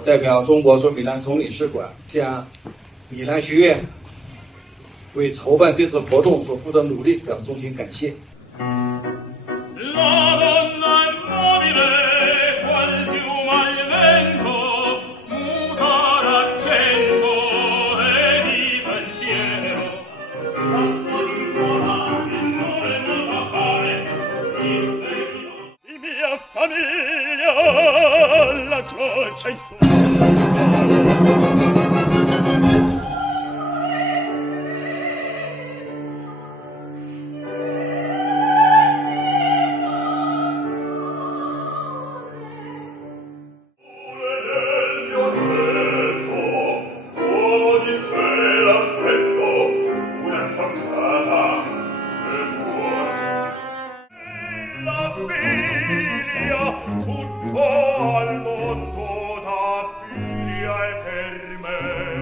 我代表中国驻米兰总领事馆向米兰学院为筹办这次活动所付的努力表衷心感谢。Tutto al mondo da filia e per me